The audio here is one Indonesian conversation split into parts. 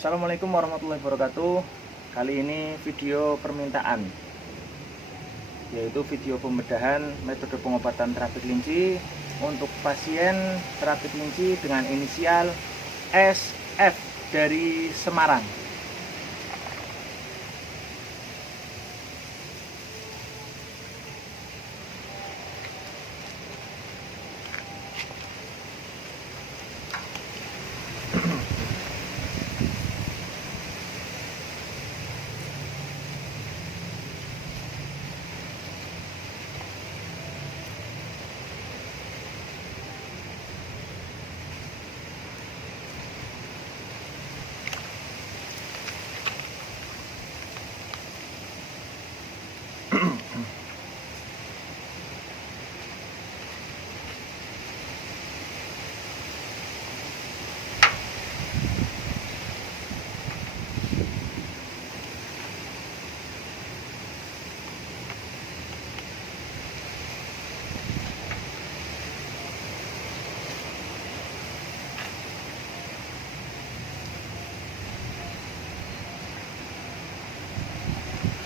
Assalamualaikum warahmatullahi wabarakatuh. Kali ini video permintaan, yaitu video pembedahan metode pengobatan terapi kelinci untuk pasien terapi kelinci dengan inisial SF dari Semarang.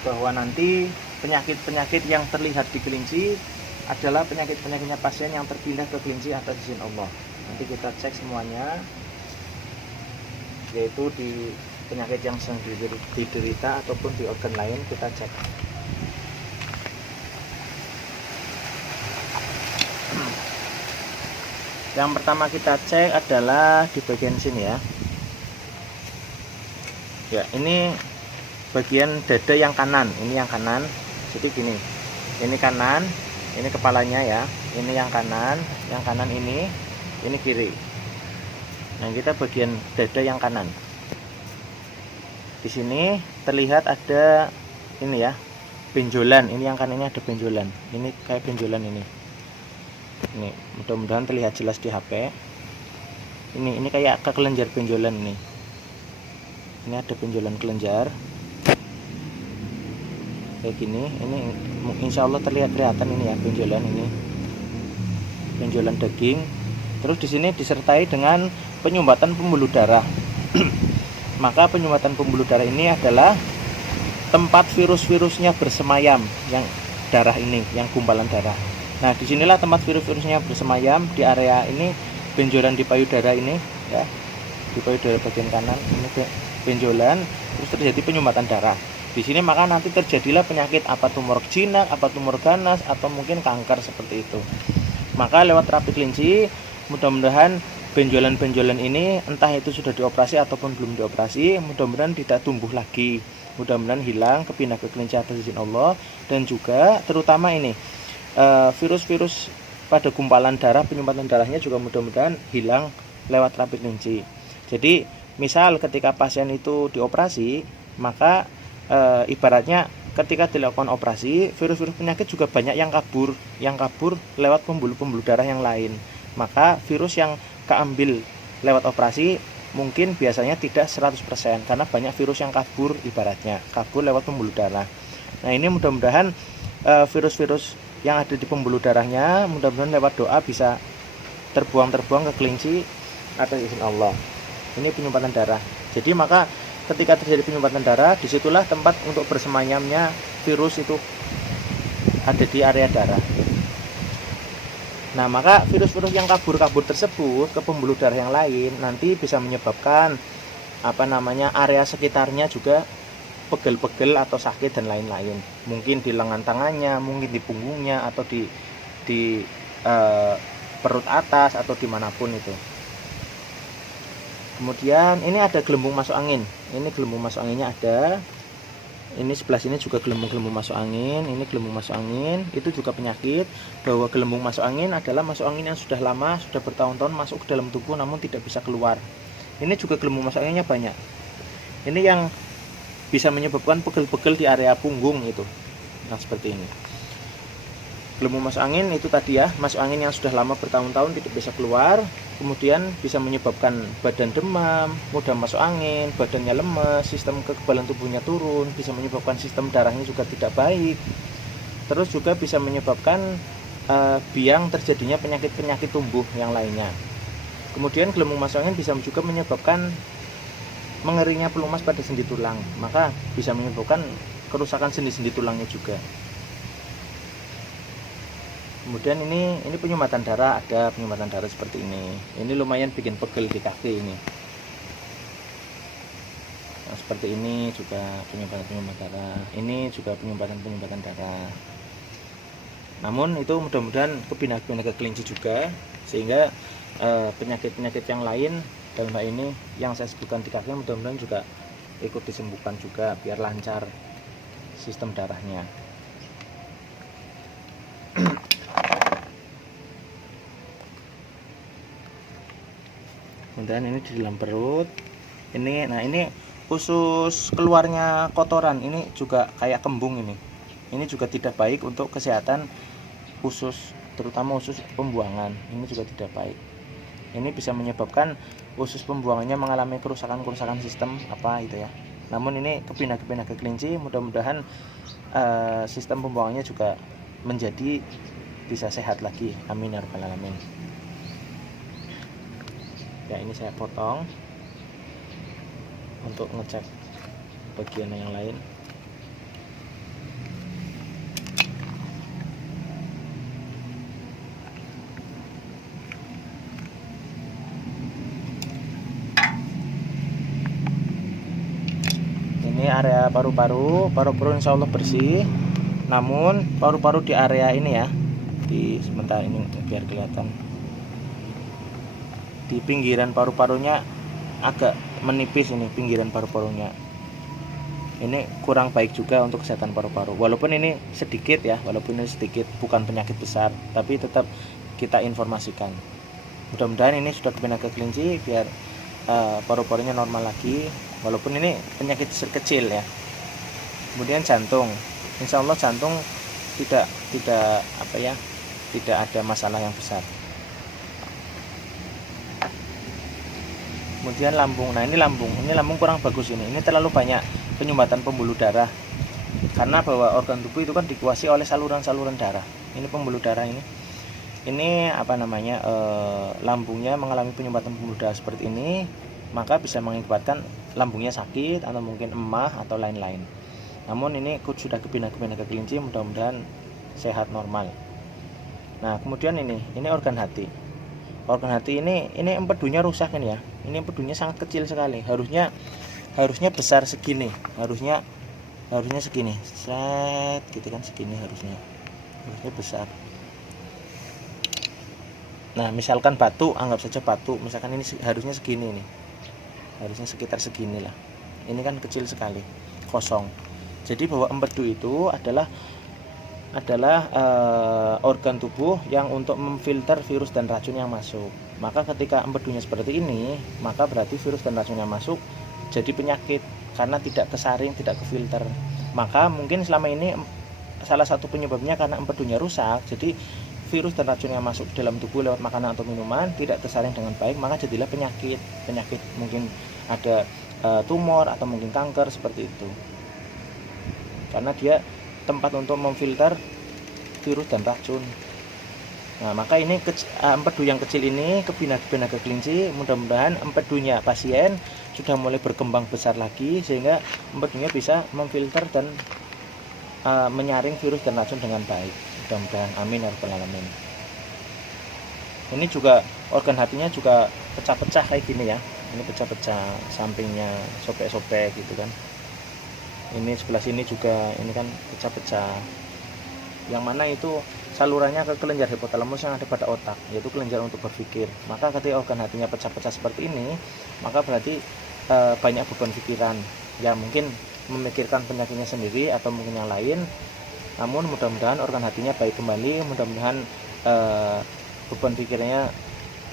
Bahwa nanti penyakit-penyakit yang terlihat di kelinci adalah penyakit-penyakitnya pasien yang terpindah ke kelinci atas izin Allah. Nanti kita cek semuanya, yaitu di penyakit yang sedang diderita ataupun di organ lain kita cek. Yang pertama kita cek adalah di bagian sini ya. Ya, ini bagian dada yang kanan, ini yang kanan. Jadi gini, ini kanan, ini kepalanya ya, ini yang kanan ini kiri. Nah, kita bagian dada yang kanan. Di sini terlihat ada ini ya, benjolan. Ini yang kanan ini ada benjolan. Ini kayak benjolan ini. Ini mudah-mudahan terlihat jelas di HP. Ini kayak kelenjar benjolan ini. Ini ada benjolan kelenjar. Kayak gini, ini insya Allah kelihatan ini ya, benjolan daging. Terus di sini disertai dengan penyumbatan pembuluh darah. Maka penyumbatan pembuluh darah ini adalah tempat virus-virusnya bersemayam, yang darah ini, yang gumpalan darah. Nah, disinilah tempat virus-virusnya bersemayam di area ini, benjolan di payudara ini ya, di payudara bagian kanan ini benjolan, terus terjadi penyumbatan darah. Di sini maka nanti terjadilah penyakit apa tumor jinak, apa tumor ganas, atau mungkin kanker seperti itu. Maka lewat terapi kelinci, mudah-mudahan benjolan-benjolan ini entah itu sudah dioperasi ataupun belum dioperasi, mudah-mudahan tidak tumbuh lagi. Mudah-mudahan hilang, kepindah ke kelinci atas izin Allah. Dan juga terutama ini virus-virus pada gumpalan darah, penyumbatan darahnya juga mudah-mudahan hilang lewat terapi kelinci. Jadi misal ketika pasien itu dioperasi, maka ibaratnya ketika dilakukan operasi, virus-virus penyakit juga banyak yang kabur lewat pembuluh-pembuluh darah yang lain. Maka virus yang keambil lewat operasi mungkin biasanya tidak 100%, karena banyak virus yang kabur, ibaratnya kabur lewat pembuluh darah. Nah, ini mudah-mudahan virus-virus yang ada di pembuluh darahnya mudah-mudahan lewat doa bisa terbuang ke kelinci atas izin Allah. Ini penyumbatan darah. Jadi maka ketika terjadi penyumbatan darah, disitulah tempat untuk bersemayamnya virus itu ada di area darah. Nah, maka virus-virus yang kabur tersebut ke pembuluh darah yang lain nanti bisa menyebabkan area sekitarnya juga pegel-pegel atau sakit dan lain-lain. Mungkin di lengan tangannya, mungkin di punggungnya, atau di perut atas, atau dimanapun itu. Kemudian ini ada gelembung masuk angin. Ini gelembung masuk anginnya ada. Ini sebelah sini juga gelembung masuk angin. Ini gelembung masuk angin. Itu juga penyakit, bahwa gelembung masuk angin adalah masuk angin yang sudah lama, sudah bertahun-tahun masuk ke dalam tubuh namun tidak bisa keluar. Ini juga gelembung masuk anginnya banyak. Ini yang bisa menyebabkan pegel-pegel di area punggung itu. Nah, seperti ini. Gelembung masuk angin itu tadi ya, masuk angin yang sudah lama bertahun-tahun tidak bisa keluar, kemudian bisa menyebabkan badan demam, mudah masuk angin, badannya lemes, sistem kekebalan tubuhnya turun, bisa menyebabkan sistem darahnya juga tidak baik. Terus juga bisa menyebabkan biang terjadinya penyakit-penyakit tumbuh yang lainnya. Kemudian gelembung masuk angin bisa juga menyebabkan mengeringnya pelumas pada sendi tulang, maka bisa menyebabkan kerusakan sendi-sendi tulangnya juga. Kemudian ini penyumbatan darah, ada penyumbatan darah seperti ini. Ini lumayan bikin pegel di kaki ini. Nah, seperti ini juga penyumbatan darah. Ini juga penyumbatan darah. Namun itu mudah-mudahan kepindah-pindah ke kelinci juga, sehingga penyakit-penyakit yang lain dalam hal ini yang saya sebutkan di kaki mudah-mudahan juga ikut disembuhkan juga, biar lancar sistem darahnya. Kemudian ini di dalam perut. Ini usus keluarnya kotoran, ini juga kayak kembung ini. Ini juga tidak baik untuk kesehatan usus, terutama usus pembuangan. Ini juga tidak baik. Ini bisa menyebabkan usus pembuangannya mengalami kerusakan sistem apa itu ya. Namun ini kepindah-pindah ke kelinci, mudah-mudahan sistem pembuangannya juga menjadi bisa sehat lagi. Amin ya rabbal alamin. Ya, ini saya potong untuk ngecek bagian yang lain. Ini area paru-paru insya Allah bersih. Namun paru-paru di area ini ya, di sebentar ini biar kelihatan, di pinggiran paru-parunya agak menipis, ini pinggiran paru-parunya. Ini kurang baik juga untuk kesehatan paru-paru. Walaupun ini sedikit, bukan penyakit besar, tapi tetap kita informasikan. Mudah-mudahan ini sudah kepindah ke kelinci biar paru-parunya normal lagi. Walaupun ini penyakit kecil ya. Kemudian jantung, insya Allah jantung tidak ada masalah yang besar. Kemudian lambung, ini lambung kurang bagus ini terlalu banyak penyumbatan pembuluh darah, karena bahwa organ tubuh itu kan dikuasai oleh saluran-saluran darah. Ini pembuluh darah ini lambungnya mengalami penyumbatan pembuluh darah seperti ini, maka bisa mengakibatkan lambungnya sakit atau mungkin emah atau lain-lain. Namun ini sudah kepindah-pindah ke kelinci, mudah-mudahan sehat normal. Nah, kemudian ini organ hati. Organ hati ini empedunya rusak ini ya. Ini empedunya sangat kecil sekali. Harusnya besar segini. Harusnya segini. Set gitu kan, segini harusnya besar. Nah, misalkan batu, anggap saja batu. Misalkan ini harusnya segini nih. Harusnya sekitar segini lah. Ini kan kecil sekali, kosong. Jadi bahwa empedu itu adalah organ tubuh yang untuk memfilter virus dan racun yang masuk. Maka ketika empedunya seperti ini, maka berarti virus dan racun yang masuk jadi penyakit karena tidak kesaring, tidak kefilter. Maka mungkin selama ini salah satu penyebabnya karena empedunya rusak, jadi virus dan racun yang masuk dalam tubuh lewat makanan atau minuman tidak tersaring dengan baik, maka jadilah penyakit mungkin ada tumor atau mungkin kanker seperti itu. Karena dia tempat untuk memfilter virus dan racun. Nah, maka ini empedu yang kecil ini kepindah-pindah ke kelinci. Mudah-mudahan empedunya pasien sudah mulai berkembang besar lagi, sehingga empedunya bisa memfilter dan menyaring virus dan racun dengan baik. Mudah-mudahan, amin ya rabbal alamin. Ini juga organ hatinya juga pecah-pecah kayak gini ya. Ini pecah-pecah, sampingnya sobek-sobek gitu kan. Ini sebelah sini juga ini kan pecah-pecah, yang mana itu salurannya ke kelenjar hipotalamus yang ada pada otak, yaitu kelenjar untuk berpikir. Maka ketika organ hatinya pecah-pecah seperti ini, maka berarti banyak beban pikiran, ya mungkin memikirkan penyakitnya sendiri atau mungkin yang lain. Namun mudah-mudahan organ hatinya baik kembali, mudah-mudahan beban pikirannya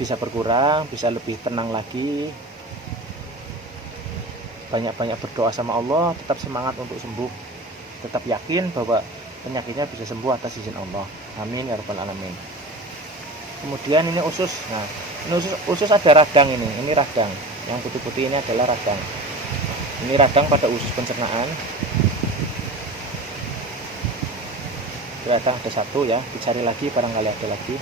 bisa berkurang, bisa lebih tenang lagi. Banyak-banyak berdoa sama Allah, tetap semangat untuk sembuh, tetap yakin bahwa penyakitnya bisa sembuh atas izin Allah. Amin ya rabbal alamin. Kemudian ini usus. Nah, ini usus ada radang ini radang. Yang putih-putih ini adalah radang. Ini radang pada usus pencernaan. Radang ada satu ya, dicari lagi barangkali ada lagi.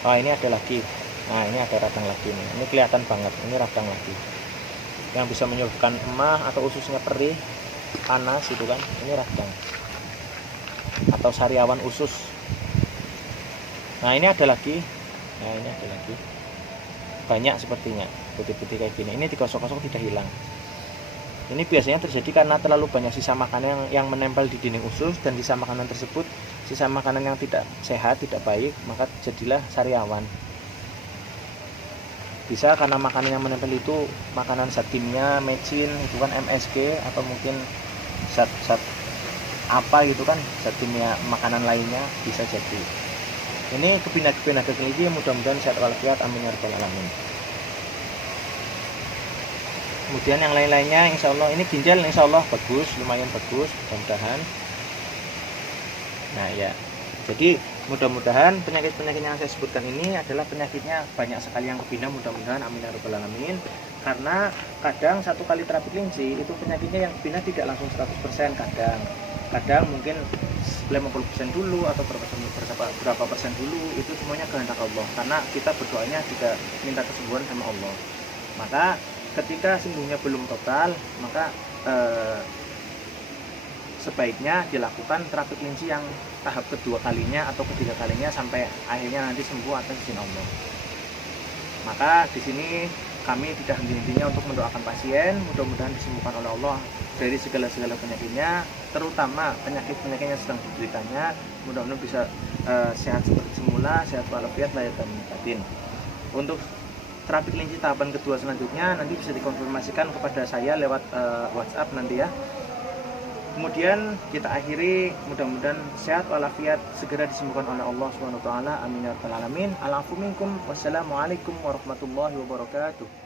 Oh, ini ada lagi. Nah, ini ada radang lagi nih. Ini kelihatan banget, ini radang lagi. yang bisa menyebabkan emah atau ususnya perih, panas itu kan, ini radang atau sariawan usus. Nah ini ada lagi, banyak sepertinya putih-putih kayak gini. Ini digosok-gosok tidak hilang. Ini biasanya terjadi karena terlalu banyak sisa makanan yang menempel di dinding usus, dan sisa makanan tersebut sisa makanan yang tidak sehat, tidak baik, maka jadilah sariawan. Bisa karena makanan yang menempel itu makanan zat kimia, mecin, itu kan MSG, atau mungkin zat apa gitu kan, zat kimia makanan lainnya, bisa jadi. Ini kepindah-pindah ke kelinci, mudah-mudahan sehat walafiat, amin ya rabbal alamin. Kemudian yang lain-lainnya insya Allah, ini ginjal insya Allah bagus, lumayan bagus, mudah-mudahan. Nah ya, jadi mudah-mudahan penyakit-penyakit yang saya sebutkan ini adalah penyakitnya banyak sekali yang kepindah, mudah-mudahan amin ya rabbal alamin. Karena kadang satu kali terapi kelinci itu penyakitnya yang kepindah tidak langsung 100%, kadang mungkin 50% dulu atau berapa persen dulu, itu semuanya kehendak Allah, karena kita berdoanya juga minta kesembuhan sama Allah. Maka ketika sembuhnya belum total, maka sebaiknya dilakukan terapi kelinci yang tahap kedua kalinya atau ketiga kalinya sampai akhirnya nanti sembuh atas izin Allah. Maka di sini kami tidak henti-hentinya untuk mendoakan pasien, mudah-mudahan disembuhkan oleh Allah dari segala penyakitnya, terutama penyakit-penyakit yang sedang dideritanya, mudah-mudahan bisa sehat seperti semula, sehat walafiat, lahir dan batin. Untuk terapi kelinci tahapan kedua selanjutnya nanti bisa dikonfirmasikan kepada saya lewat WhatsApp nanti ya. Kemudian kita akhiri, mudah-mudahan sehat walafiat, segera disembuhkan oleh Allah Subhanahu wa taala. Amin ya rabbal alamin. Al'afu minkum. Wassalamualaikum warahmatullahi wabarakatuh.